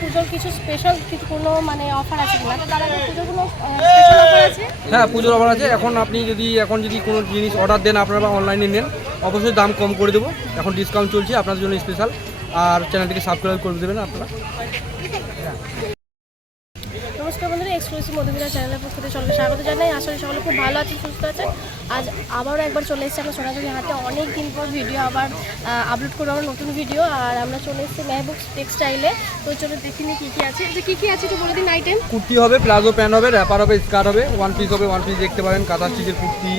পুজোর কিছু স্পেশাল কিছু কোনো মানে অফার আছে। কিনা তার আগে পুজোর কোনো স্পেশাল অফার আছে। হ্যাঁ পুজোর অফার আছে। এখন আপনি যদি এখন যদি কোনো জিনিস অর্ডার দেন আপনারা বা অনলাইনে নেন অবশ্যই দাম কম করে দেবো। এখন ডিসকাউন্ট চলছে আপনাদের জন্য স্পেশাল আর চ্যানেলটিকে সাবস্ক্রাইব করে দেবেন আপনারা। এক্সক্লুসিভ মধুমিতা চ্যানেলের পক্ষ থেকে সকলকে স্বাগত জানাই। আসলে সকলে খুব ভালো আছেন সুস্থ আছেন। আজ আবারও একবার চলে এসেছি আমরা সোনাঝুরি হাটে। অনেক দিন পর ভিডিও আবার আপলোড করব আমরা নতুন ভিডিও আর আমরা চলে এসেছি মেহবুব টেক্সটাইলে তো চলো দেখিনি কী কী আছে। যে কী কী আছে একটু বলে দিন আইটেম কুর্তি হবে প্লাজো প্যান্ট হবে র্যাপার হবে স্কার্ট হবে ওয়ান পিস হবে ওয়ান পিস দেখতে পারেন কাঁথা স্টিচের কুর্তি।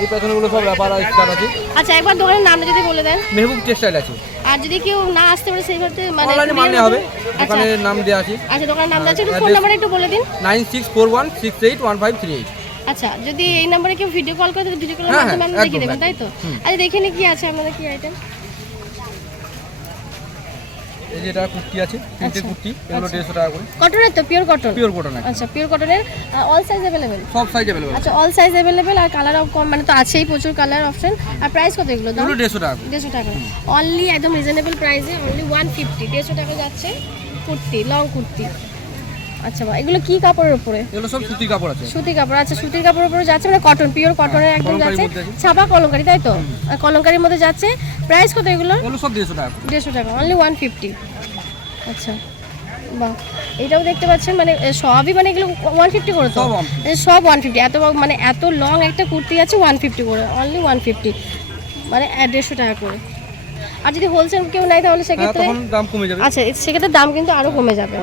এই পেছনেগুলো সব র্যাপার আর স্কার্ট আছে। আচ্ছা একবার দোকানের নামটা যদি বলে দেন। মেহবুব টেক্সটাইল আছে। আর যদি কেউ না আসতে পারে সেই ক্ষেত্রে মানে অনলাইনে courier হবে। আচ্ছা। দোকানের নাম দেওয়া আছে। আচ্ছা দোকানের নামটা আছে। একটু ফোন নাম্বার একটু বলে দিন। Nine six four one six eight one five three eight. আচ্ছা যদি এই নাম্বারে কেউ ভিডিও কল করে তাহলে ভিডিও কলের হ্যাঁ, মাধ্যমে আমি দেখিয়ে দেবেন তাই তো? আচ্ছা দেখে নি কি আছে আপনাদের কি আইটেম এই যে এটা কুর্তি আছে তিনটে আচ্ছা, কুর্তি এগুলো আচ্ছা। দেড়শো টাকা করে। কটনের তো পিওর কটন পিওর কটন আচ্ছা পিওর কটনের অল সাইজ অ্যাভেলেবেল সব সাইজ অ্যাভেলেবল আচ্ছা অল সাইজ অ্যাভেলেবেল আর কালার কম মানে তো আছেই প্রচুর কালার অপশন আর প্রাইস কত এগুলো দাম? দেড়শো টাকা দেড়শো টাকা অনলি একদম রিজনেবল প্রাইসে অনলি ওয়ান ফিফটি দেড়শো টাকা যাচ্ছে কুর্তি লং কুর্তি। আচ্ছা বা এগুলো কি কাপড়ের উপরে? এগুলো সব সুতি কাপড় আছে। সুতি কাপড় আচ্ছা সুতির কাপড়ের উপরে যাচ্ছে মানে কটন পিওর কটনের একদম যাচ্ছে। ছাপা কলমকারি তাই তো? আর কলমকারির মধ্যে যাচ্ছে। প্রাইস কত এগুলো এগুলো সব দেড়শো টাকা করে। দেড়শো টাকা অনলি ওয়ান ফিফটি আচ্ছা বাহ। এটাও দেখতে পাচ্ছেন মানে সবই মানে এগুলো ওয়ান ফিফটি করে তো? সব 150 এ, সব ওয়ান ফিফটি এত মানে এত লং একটা কুর্তি আছে ওয়ান ফিফটি করে অনলি ওয়ান ফিফটি মানে দেড়শো টাকা করে। আর যদি হোলসেল কেউ নাই তাহলে হ্যাঁ সেক্ষেত্রে দাম কমে যাবে। আচ্ছা সেক্ষেত্রে দাম কিন্তু আরও কমে যাবে।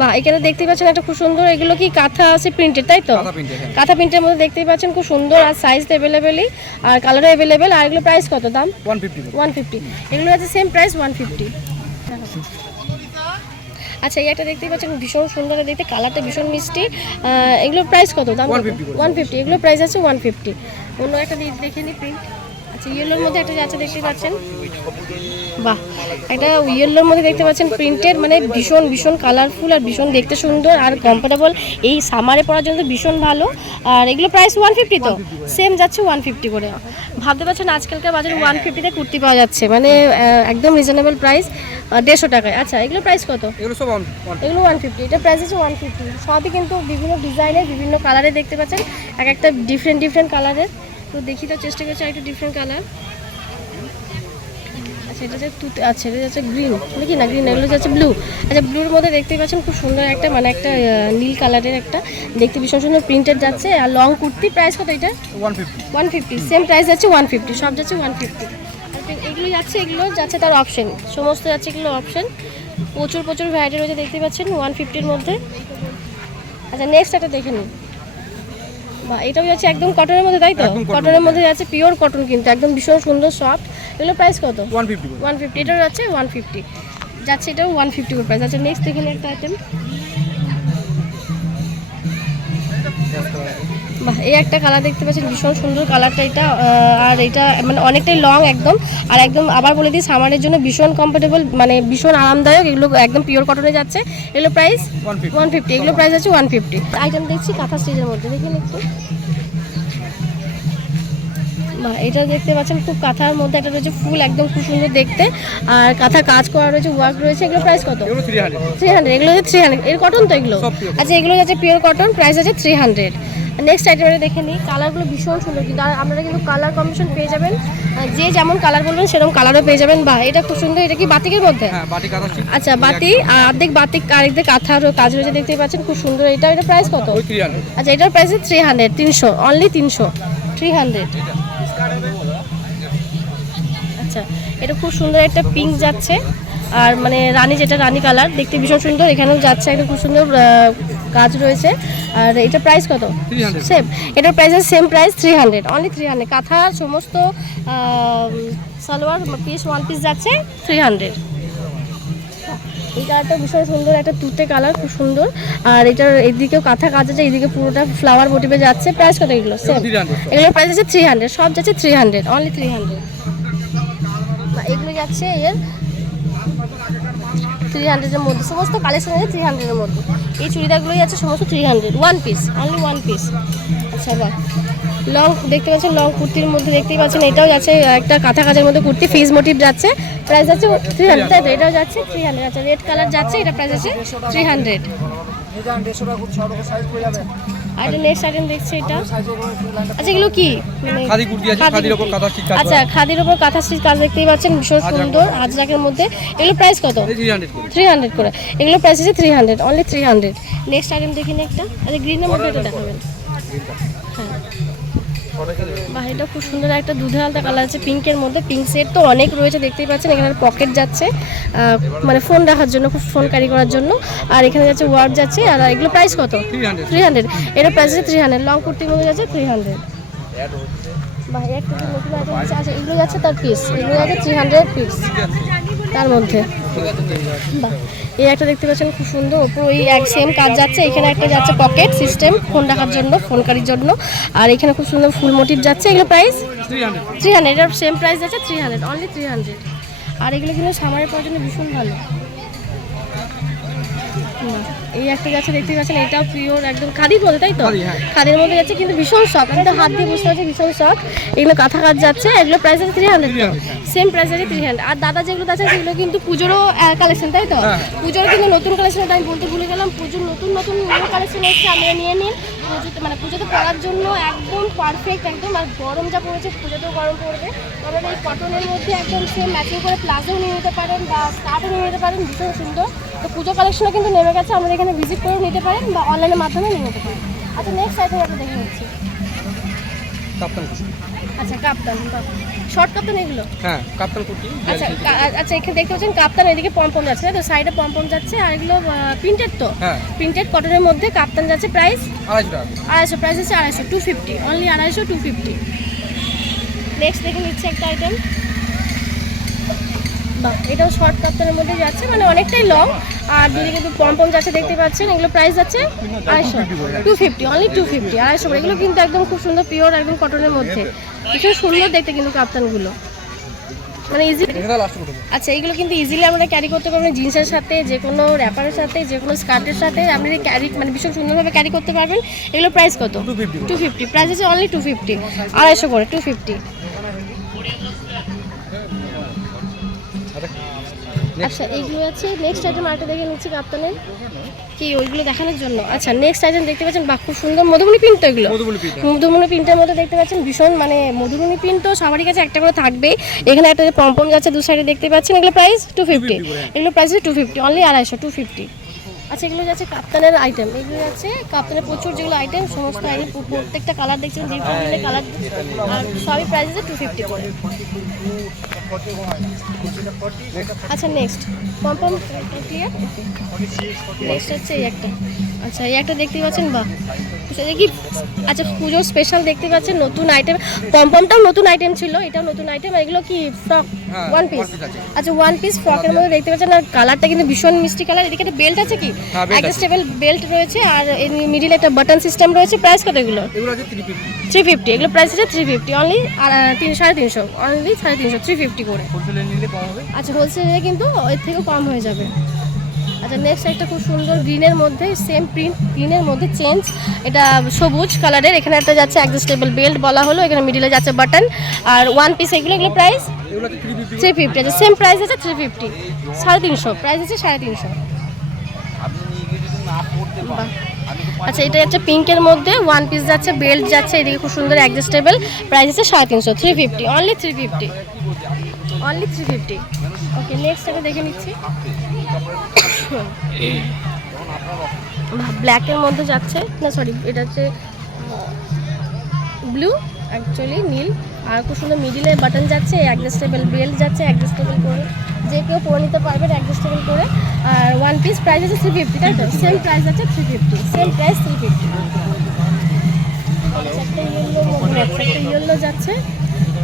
বাহ এখানে দেখতে পাচ্ছেন একটা খুব সুন্দর এগুলো কি কাঁথা আছে প্রিন্টেড তাই তো? কাঁথা প্রিন্টে হ্যাঁ। প্রিন্টের মধ্যে দেখতেই পাচ্ছেন খুব সুন্দর আর সাইজ অ্যাভেলেবেলই আর কালারও অ্যাভেলেবেল আর এগুলো প্রাইস কত দাম? ওয়ান ফিফটি ওয়ান ফিফটি এগুলো আছে সেম প্রাইস ওয়ান ফিফটি আচ্ছা এই একটা দেখতেই পাচ্ছেন ভীষণ সুন্দর দেখতে কালারটা ভীষণ মিষ্টি। আহ, এগুলোর প্রাইস কত? দাম ওয়ান ফিফটি এগুলোর প্রাইস আছে ওয়ান ফিফটি অন্য একটা দেখে নিই প্রিন্ট আচ্ছা ইয়েলোর মধ্যে একটা যাচ্ছে দেখতে পাচ্ছেন? বাহ একটা ইয়েলোর মধ্যে দেখতে পাচ্ছেন প্রিন্টেড মানে ভীষণ ভীষণ কালারফুল আর ভীষণ দেখতে সুন্দর আর কমফোর্টেবল এই সামারে পরার জন্য ভীষণ ভালো। আর এগুলো প্রাইস ওয়ান ফিফটি তো? সেম যাচ্ছে ওয়ান ফিফটি করে। ভাবতে পারছেন আজকালকার বাজারে ওয়ান ফিফটিতে কুর্তি পাওয়া যাচ্ছে। মানে একদম রিজনেবল প্রাইস দেড়শো টাকায়। আচ্ছা এগুলো প্রাইস কত? এগুলো সব ওয়ান এগুলো ওয়ান ফিফটি এটা প্রাইস আছে ওয়ান ফিফটি সবই কিন্তু বিভিন্ন ডিজাইনের বিভিন্ন কালারে দেখতে পাচ্ছেন এক একটা ডিফারেন্ট ডিফারেন্ট কালারের তো দেখি তো চেষ্টা করছি একটু ডিফারেন্ট কালার আচ্ছা এটা তুতে আচ্ছা এটা যাচ্ছে গ্রিন নাকি? না গ্রিন এগুলো যাচ্ছে ব্লু আচ্ছা ব্লুর মধ্যে পাচ্ছেন খুব সুন্দর একটা মানে একটা নীল কালারের একটা। দেখতে ভীষণ সুন্দর প্রিন্টেড যাচ্ছে। আর লং কুর্তি প্রাইস কত এটা? One fifty one fifty same price যাচ্ছে ওয়ান ফিফটি সব যাচ্ছে ওয়ান ফিফটি এগুলো যাচ্ছে এগুলো যাচ্ছে তার অপশন সমস্ত যাচ্ছে এগুলো অপশন প্রচুর প্রচুর ভ্যারাইটি রয়েছে দেখতে পাচ্ছেন ওয়ান ফিফটির মধ্যে। আচ্ছা নেক্সট একটা দেখে নিন বা এটাও যাচ্ছে একদম কটনের মধ্যে তাই তো? কটনের মধ্যে। যাচ্ছে পিওর কটন কিন্তু একদম ভীষণ সুন্দর সফট এগুলো প্রাইস কত? ওয়ান ফিফটি ওয়ান ফিফটি এটাও যাচ্ছে ওয়ান ফিফটি যাচ্ছে এটাও ওয়ান ফিফটি করে প্রাইস আচ্ছা নেক্সট দেখে নিন একটা আইটেম এই একটা কালার দেখতে পাচ্ছেন ভীষণ সুন্দর কালারটা এটা আর এটা মানে অনেকটাই লং একদম আর একদম আবার বলে দিই সামারের জন্য ভীষণ কমফোর্টেবল মানে ভীষণ আরামদায়ক এগুলো একদম পিওর কটনে যাচ্ছে। এগুলো প্রাইস ওয়ান ফিফটি এগুলো প্রাইস আছে ওয়ান ফিফটি আইটেম দেখছি কাঁথা স্টেজের মধ্যে দেখেন একটু। বাহ এটা দেখতে পাচ্ছেন খুব কাঁথার মধ্যে একটা রয়েছে ফুল একদম খুব সুন্দর দেখতে। আর কাঁথা কাজ করা রয়েছে ওয়ার্ক রয়েছে এগুলো প্রাইস কত? থ্রি হান্ড্রেড এগুলো হচ্ছে থ্রি হান্ড্রেড এর কটন তো এগুলো? আচ্ছা এগুলো যাচ্ছে পিওর কটন প্রাইস আছে থ্রি হান্ড্রেড নেক্সট আইটেমটা দেখে নিই। কালারগুলো ভীষণ সুন্দর কিন্তু আর আপনারা কিন্তু কালার কম্বিনেশন পেয়ে যাবেন। যে যেমন কালার বলবেন সেরকম কালারও পেয়ে যাবেন। বা এটা খুব সুন্দর এটা কি বাতিকের মধ্যে? হ্যাঁ কাঁথা আচ্ছা বাতি আর অর্ধেক বাতিক আর একদিক কাঁথার কাজ রয়েছে দেখতে পাচ্ছেন খুব সুন্দর। এটা এটা প্রাইস কত? আচ্ছা এটার প্রাইস থ্রি হান্ড্রেড তিনশো অনলি তিনশো থ্রি হান্ড্রেড আচ্ছা এটা খুব সুন্দর একটা পিঙ্ক যাচ্ছে। আর মানে রানী যেটা রানী কালার দেখতে ভীষণ সুন্দর এখানেও যাচ্ছে একটা খুব সুন্দর কাজ রয়েছে। আর এটা প্রাইস কত? সেম এটার price same price three hundred only three hundred kantha সমস্ত সালোয়ার পিস ওয়ান পিস যাচ্ছে থ্রি হান্ড্রেড এই কালারটা ভীষণ সুন্দর একটা তুতে কালার খুব সুন্দর। আর এটার এদিকেও কাঁথা কাজ আছে এইদিকে পুরোটা ফ্লাওয়ার মোটিভে যাচ্ছে। প্রাইস কত এগুলো? সেম এগুলোর প্রাইস আছে থ্রি হান্ড্রেড সব যাচ্ছে three hundred only three hundred এগুলো যাচ্ছে এর থ্রি হান্ড্রেডের মধ্যে, সমস্ত কালেকশন আছে থ্রি হান্ড্রেডের মধ্যে। এই চুড়িদারগুলোই আছে সমস্ত three hundred one piece only one piece আচ্ছা বা লং, দেখতে পাচ্ছেন লং কুর্তির মধ্যে, দেখতেই পাচ্ছেন এটাও যাচ্ছে, একটা কাঁথা কাজের মধ্যে কুর্তি ফিজ মোটিভ যাচ্ছে। প্রাইস যাচ্ছে থ্রি হান্ড্রেড তাই এটাও যাচ্ছে থ্রি হান্ড্রেড আচ্ছা রেড কালার যাচ্ছে, এটা প্রাইস আছে থ্রি হান্ড্রেড আর এটা নেক্সট আইটেম দেখছি এটা। আচ্ছা এগুলো কি? মানে খাদি কুর্তি আছে খাদির উপর কাঁথা স্টিচ কাজ আচ্ছা খাদির উপর কাঁথা স্টিচ কাজ দেখতেই পাচ্ছেন ভীষণ সুন্দর আজরাকের মধ্যে। এগুলো প্রাইস কত? থ্রি হান্ড্রেড করে। থ্রি হান্ড্রেড করে। এগুলো প্রাইস আছে three hundred only three hundred next item দেখিনি একটা। আচ্ছা গ্রিনের মধ্যে এটা দেখাবেন। হ্যাঁ। বাহ এটা খুব সুন্দর একটা দুধে আলতা কালার আছে পিঙ্কের মধ্যে। পিঙ্ক সেট তো অনেক রয়েছে দেখতেই পাচ্ছেন এখানে পকেট যাচ্ছে মানে ফোন রাখার জন্য খুব ফোন ক্যারি করার জন্য। আর এখানে যাচ্ছে ওয়ার্ড যাচ্ছে আর এগুলো প্রাইস কত? থ্রি হান্ড্রেড এটা প্রাইস আছে থ্রি হান্ড্রেড লং কুর্তির মধ্যে যাচ্ছে থ্রি হান্ড্রেড আচ্ছা এগুলো যাচ্ছে তার পিস এগুলো যাচ্ছে থ্রি হান্ড্রেড পিস তার মধ্যে। এই একটা দেখতে পাচ্ছেন খুব সুন্দর। ওপর ওই এক সেম কাজ যাচ্ছে। এখানে একটা যাচ্ছে পকেট সিস্টেম ফোন রাখার জন্য ফোন কারির জন্য। আর এখানে খুব সুন্দর ফুল মোটিভ যাচ্ছে। এগুলো প্রাইস থ্রি হান্ড্রেড এটার সেম প্রাইস যাচ্ছে three hundred only three hundred আর এগুলো কিন্তু সামারের পর জন্য ভীষণ ভালো। এই একটা যাচ্ছে দেখতে পাচ্ছেন এটাও পিওর একদম খাদির মধ্যে তাই তো? হ্যাঁ। খাদির মধ্যে যাচ্ছে কিন্তু ভীষণ আমি তো হাত দিয়ে বুঝতে পারছি ভীষণ সফট এগুলো কাঁথা কাজ যাচ্ছে এগুলো প্রাইস আছে থ্রি হান্ড্রেড সেম প্রাইস আছে থ্রি হান্ড্রেড আর দাদা যেগুলো আছে সেগুলো কিন্তু পুজোরও কালেকশন তাই তো? হ্যাঁ। পুজোর কিন্তু নতুন কালেকশন আমি বলতে ভুলে গেলাম পুজোর নতুন নতুন কালেকশন এসছে আপনারা নিয়ে নিন পুজোতে মানে পুজোতে পরার জন্য একদম পারফেক্ট একদম আর গরম যা পড়েছে পুজোতেও গরম পড়বে। তবে এই কটনের মধ্যে একদম সেম ম্যাচিং করে প্লাজো নিয়ে নিতে পারেন বা স্কার্টও নিয়ে নিতে পারেন ভীষণ সুন্দর। তো পুজো কালেকশনও কিন্তু নেমে গেছে আমাদের এখানে ভিজিট করেও নিতে পারেন বা অনলাইনের মাধ্যমে নিয়ে নিতে পারেন। আচ্ছা নেক্সট আইটেম একটা দেখে নিচ্ছি। কাপ্তান আচ্ছা কাপ্তান শর্ট কাপ্তান এগুলো? হ্যাঁ কাপ্তান কুর্তি আচ্ছা আচ্ছা এখানে দেখতে পাচ্ছেন কাপ্তান এদিকে পম্পম যাচ্ছে তাই তো? সাইডে পম্পম যাচ্ছে আর এগুলো প্রিন্টেড তো? হ্যাঁ। প্রিন্টেড কটনের মধ্যে কাপ্তান যাচ্ছে প্রাইস আড়াইশো টাকা। আড়াইশো প্রাইস হচ্ছে আড়াইশো টু ফিফটি অনলি আড়াইশো টু ফিফটি নেক্সট দেখে নিচ্ছে একটা আইটেম বাহ এটাও শর্ট কাপ্তানের মধ্যে যাচ্ছে মানে অনেকটাই লং আর দিকে কিন্তু পম্পম যাচ্ছে দেখতে পাচ্ছেন এগুলো প্রাইস যাচ্ছে আড়াইশো। Two fifty only two fifty আড়াইশো করে। এগুলো কিন্তু একদম খুব সুন্দর পিওর একদম কটনের মধ্যে। ভীষণ সুন্দর দেখতে কিন্তু কাপ্তানগুলো মানে ইজি আচ্ছা এগুলো কিন্তু ইজিলি আমরা ক্যারি করতে পারবেন জিন্সের সাথে যে কোনো র্যাপারের সাথে যে কোনো স্কার্টের সাথে। আপনি ক্যারি মানে ভীষণ সুন্দরভাবে ক্যারি করতে পারবেন এগুলো প্রাইস কত? Two fifty two fifty price আছে অনলি টু ফিফটি আড়াইশো করে টু ফিফটি আচ্ছা এইগুলো আছে। নেক্সট আইটেম আরেকটা দেখে নিচ্ছি কাপ্তানের। কি ওইগুলো দেখানোর জন্য? আচ্ছা নেক্সট আইটেম দেখতে পাচ্ছেন বাহ খুব সুন্দর। মধুবনী প্রিন্ট এগুলো। মধুবনী প্রিন্টের মধ্যে দেখতে পাচ্ছেন ভীষণ মানে মধুমনি প্রিন্ট তো সবারই কাছে একটা করে থাকবেই। এখানে একটা পম্পম যাচ্ছে দু সাইডে দেখতে পাচ্ছেন এগুলো প্রাইস টু ফিফটি এগুলো প্রাইস টু ফিফটি অনলি আড়াইশো টু ফিফটি আচ্ছা এগুলো যাচ্ছে কাপ্তানের আইটেম এগুলো যাচ্ছে কাপ্তানের প্রচুর যেগুলো আইটেম সমস্ত আইটেম প্রত্যেকটা কালার দেখছেন ডিফারেন্ট কালার আর সবই প্রাইস আছে টু ফিফটি করে। আচ্ছা নেক্সট পম্পম ক্লিয়ার নেক্সট হচ্ছে এই একটা। আচ্ছা এই একটা দেখতে পাচ্ছেন বাহ সেটা কি আচ্ছা পুজোর স্পেশাল দেখতে পাচ্ছেন নতুন আইটেম পমপমটাও নতুন আইটেম ছিল এটাও নতুন আইটেম এগুলো কি ফ্রক ওয়ান পিস আচ্ছা ওয়ান পিস ফ্রকের মধ্যে দেখতে পাচ্ছেন আর কালারটা কিন্তু ভীষণ মিষ্টি কালার এদিকে একটা বেল্ট আছে কি? অ্যাডজাস্টেবল বেল্ট রয়েছে আর মিডিলে একটা বাটন সিস্টেম রয়েছে প্রাইস কত এগুলো? এগুলো আছে থ্রি ফিফটি এগুলো প্রাইস আছে থ্রি ফিফটি অনলি আর তিন সাড়ে তিনশো অনলি সাড়ে তিনশো থ্রি ফিফটি করে। হোলসেলে নিলে কম হবে? আচ্ছা হোলসেলে কিন্তু এর থেকেও কম হয়ে যাবে। আচ্ছা নেক্সট একটা খুব সুন্দর গ্রিনের মধ্যে সেম প্রিন্ট গ্রিনের মধ্যে চেঞ্জ এটা সবুজ কালারের এখানে একটা যাচ্ছে অ্যাডজাস্টেবল বেল্ট বলা হলো এখানে মিডিলে যাচ্ছে বাটন আর ওয়ান পিস এগুলো এগুলো প্রাইস থ্রি ফিফটি আছে সেম প্রাইস আছে থ্রি ফিফটি সাড়ে তিনশো প্রাইস আছে সাড়ে তিনশো। আচ্ছা এটা যাচ্ছে পিঙ্কের মধ্যে ওয়ান পিস যাচ্ছে বেল্ট যাচ্ছে এদিকে খুব সুন্দর অ্যাডজাস্টেবল প্রাইস আছে সাড়ে তিনশো three fifty only three fifty only three fifty okay next আমি দেখে নিচ্ছি। ব্ল্যাকের মধ্যে যাচ্ছে। না সরি এটা হচ্ছে ব্লু অ্যাকচুয়ালি নীল। আর খুব সুন্দর মিডিলে বাটন যাচ্ছে অ্যাডজাস্টেবল বেল্ট যাচ্ছে অ্যাডজাস্টেবল করে যে কেউ পরে নিতে পারবেন অ্যাডজাস্টেবল করে। আর ওয়ান পিস প্রাইস আছে থ্রি ফিফটি তাই তো? সেম প্রাইস আছে three fifty same price three fifty একটা ইয়েলো একটা ইয়েলো যাচ্ছে।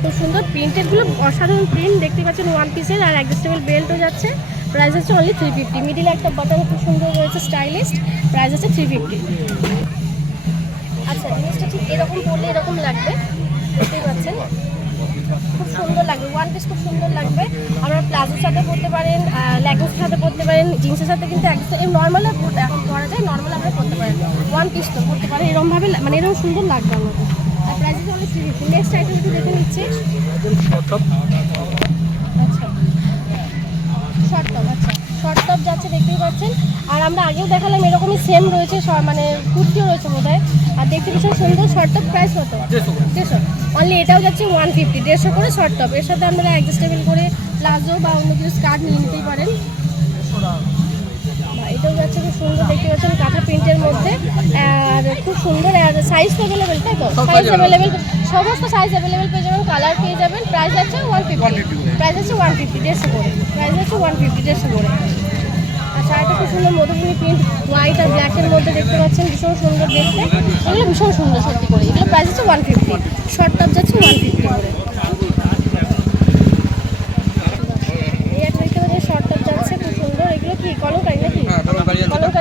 খুব সুন্দর প্রিন্টেডগুলো অসাধারণ প্রিন্ট দেখতে পাচ্ছেন ওয়ান পিসের আর অ্যাডজাস্টেবল বেল্টও যাচ্ছে। প্রাইস হচ্ছে অনলি থ্রি ফিফটি মিডিলে একটা বাটন খুব সুন্দর রয়েছে স্টাইলিস্ট প্রাইস আছে থ্রি ফিফটি আচ্ছা জিনিসটা ঠিক এরকম পরলে এরকম লাগবে। দেখতেই পাচ্ছেন। খুব সুন্দর লাগবে। ওয়ান পিস খুব সুন্দর লাগবে। আপনারা প্লাজোর সাথে পরতে পারেন লেগিংসের সাথে পরতে পারেন। জিন্সের সাথে কিন্তু একদম এই নর্মালে এখন পরা যায় নর্মাল আমরা পরতে পারেন। ওয়ান পিস তো পরতে পারেন। এরকমভাবে মানে এরকম সুন্দর লাগবে আমাদের। আর price only three fifty next item একটু দেখে নিচ্ছি। শর্ট টপ আচ্ছা। শর্ট টপ যাচ্ছে দেখতেই পাচ্ছেন। আর আমরা আগেও দেখালাম এরকমই সেম রয়েছে মানে কুর্তিও রয়েছে বোধ আর দেখতে ভীষণ সুন্দর শর্ট টপ প্রাইস কত? দেড়শো অনলি এটাও যাচ্ছে ওয়ান ফিফটি দেড়শো করে শর্ট টপ এর সাথে আপনারা অ্যাডজাস্টেবল করে প্লাজো বা অন্য কিছু স্কার্ট নিয়ে নিতেই পারেন। বা এটাও যাচ্ছে খুব সুন্দর দেখতে পাচ্ছেন কাঁথা প্রিন্টের মধ্যে। আর খুব সুন্দর আর সাইজ অ্যাভেলেবেল তাই তো? সাইজ অ্যাভেলেবেল সমস্ত সাইজ অ্যাভেলেবেল পেয়ে যাবেন কালার পেয়ে যাবেন প্রাইস আছে ওয়ান ফিফটি 150 করে। প্রাইস আছে ওয়ান ফিফটি দেড়শো করে। প্রাইস আছে ওয়ান ফিফটি দেড়শো করে। আর শাড়িটা খুব সুন্দর মধুপুরি প্রিন্ট হোয়াইট আর ব্ল্যাকের মধ্যে দেখতে পাচ্ছেন, ভীষণ সুন্দর দেখতে। এগুলো ভীষণ সুন্দর সত্যি করে। এগুলো প্রাইস আছে ওয়ান ফিফটি শর্ট টপ যাচ্ছে ওয়ান ফিফটি করে এই একটা দেখতে পাচ্ছেন শর্ট টপ যাচ্ছে খুব সুন্দর এগুলো কি কলমকারি নাকি হ্যাঁ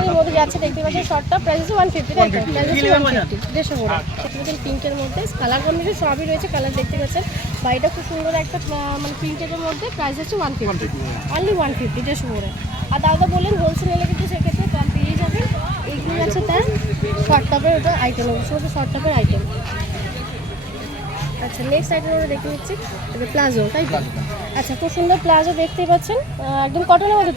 কলমকারি মধ্যে যাচ্ছে দেখতে পাচ্ছেন শর্টটা প্রাইস আছে ওয়ান ফিফটি তাই প্রাইস ওয়ান ফিফটি দেড়শো করে। দেখতে পিঙ্কের মধ্যে। কালার কম্বিনেশন সবই রয়েছে কালার দেখতে পাচ্ছেন। বাড়িটা খুব সুন্দর একটা মানে প্রিন্টের মধ্যে প্রাইস আছে one fifty only one fifty দেড়শো করে। আর দাদা বললেন হোলসেল এলে কিন্তু সেক্ষেত্রে কম পেয়ে যাবেন। এইগুলো আছে তার শর্ট টপের ওটা আইটেম সমস্ত শর্ট টপের আইটেম আচ্ছা নেক্সট আইটেম আমরা দেখে নিচ্ছি। এটা প্লাজো তাই তো? আচ্ছা খুব সুন্দর প্লাজো দেখতেই পাচ্ছেন। একদম কটনের মধ্যে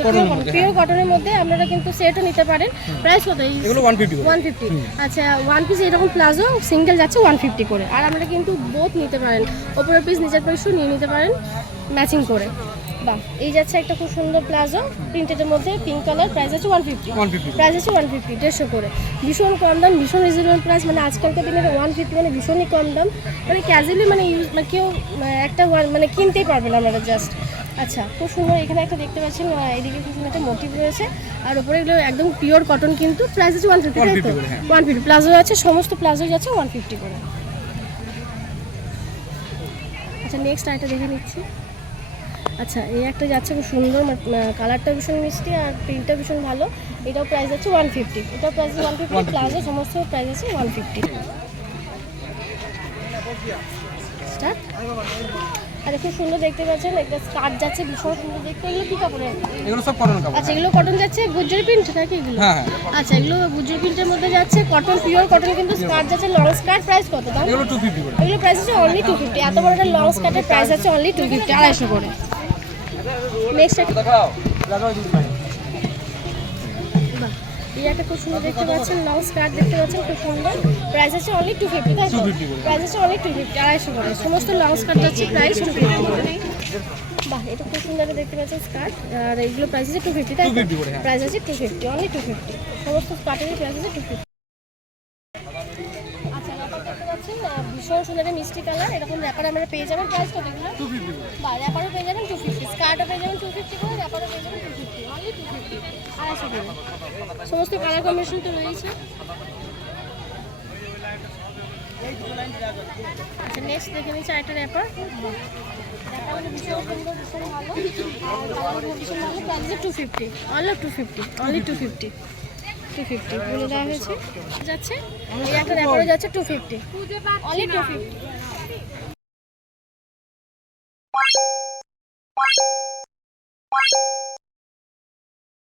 পিওর কটনের মধ্যে আপনারা কিন্তু সেটও নিতে পারেন। প্রাইস কত? এগুলো ওয়ান ফিফটি ওয়ান ফিফটি আচ্ছা ওয়ান পিস এরকম প্লাজো সিঙ্গেল যাচ্ছে ওয়ান ফিফটি করে। আর আপনারা কিন্তু বোথ নিতে পারেন। ওপরের পিস নিচের পিসও নিয়ে নিতে পারেন ম্যাচিং করে। বাহ এই যাচ্ছে একটা খুব সুন্দর প্লাজো প্রিন্টেডের মধ্যে পিঙ্ক কালার প্রাইস আছে ওয়ান ফিফটি প্রাইস আছে ওয়ান ফিফটি দেড়শো করে। ভীষণ কম দাম ভীষণ রিজনেবল প্রাইস মানে আজকালকার দিনে ওয়ান ফিফটি মানে ভীষণই কম দাম। মানে ক্যাজুয়ালি মানে ইউজ মানে কেউ মানে একটা one- মানে কিনতেই পারবে না আপনারা জাস্ট আচ্ছা খুব সুন্দর এখানে একটা দেখতে পাচ্ছেন এদিকে খুব সুন্দর একটা মোটিভ রয়েছে। আর উপরে এগুলো একদম পিওর কটন কিন্তু প্রাইস আছে ওয়ান ফিফটি তাই তো? 150 করে, হ্যাঁ। ওয়ান ফিফটি প্লাজো আছে সমস্ত প্লাজো যাচ্ছে ওয়ান ফিফটি করে। আচ্ছা নেক্সট আইটা দেখে নিচ্ছি। আচ্ছা এই একটা যাচ্ছে খুব সুন্দর কালারটা ভীষণ মিষ্টি আর প্রিন্টটা ভীষণ ভালো। এটাও প্রাইস আছে ওয়ান ফিফটি এটাও প্রাইস ওয়ান ফিফটি প্লাজো সমস্ত প্রাইস আছে ওয়ান ফিফটি স্টার্ট আচ্ছা খুব সুন্দর দেখতে পাচ্ছেন একটা স্কার্ট যাচ্ছে ভীষণ সুন্দর দেখতে। এগুলো কী কাপড়ের? এগুলো সব কটন কাপড়। আচ্ছা এগুলো কটন যাচ্ছে গুজরি প্রিন্ট নাকি এগুলো? হ্যাঁ হ্যাঁ। আচ্ছা এগুলো গুজরি প্রিন্টের মধ্যে যাচ্ছে কটন পিওর কটন কিন্তু স্কার্ট যাচ্ছে লং স্কার্ট প্রাইস কত দাম? এগুলো টু ফিফটি করে। এগুলো প্রাইস আছে অনলি এত বড় একটা লং স্কার্টের প্রাইস আছে অনলি আড়াইশো করে। নেক্সট একটা দেখাও লাগাও বাহ, এই একটা খুব সুন্দর দেখতে পাচ্ছেন লং স্কার্ট দেখতে পাচ্ছেন খুব সুন্দর। প্রাইস আছে অনলি টু ফিফটি তাই তো? 250 প্রাইস আছে অনলি টু ফিফটি আড়াইশো করে। সমস্ত লং স্কার্ট যাচ্ছে প্রাইস টু ফিফটি বাহ এটা খুব সুন্দর দেখতে পাচ্ছেন স্কার্ট আর এগুলো প্রাইস আছে টু ফিফটি তাই 250 করে। প্রাইস আছে two fifty only two fifty সমস্ত স্কার্টেরই প্রাইস আছে টু ফিফটি আচ্ছা ভীষণ সুন্দর মিষ্টি কালার এরকম র্যাপার আমরা পেয়ে যাবেন। প্রাইস কত এগুলো? টু বা র্যাপারও পেয়ে যাবেন টু ফিফটি স্কার্টও পেয়ে যাবেন টু সমস্ত কালার কম্বিনেশন তো রয়েছে। আচ্ছা নেক্সট দেখে নিচ্ছি আরেকটা র্যাপার আর কালারগুলো ভীষণ two fifty only two fifty only two fifty two fifty দেওয়া হয়েছে। যাচ্ছে। একটা র্যাপারও যাচ্ছে two fifty only two fifty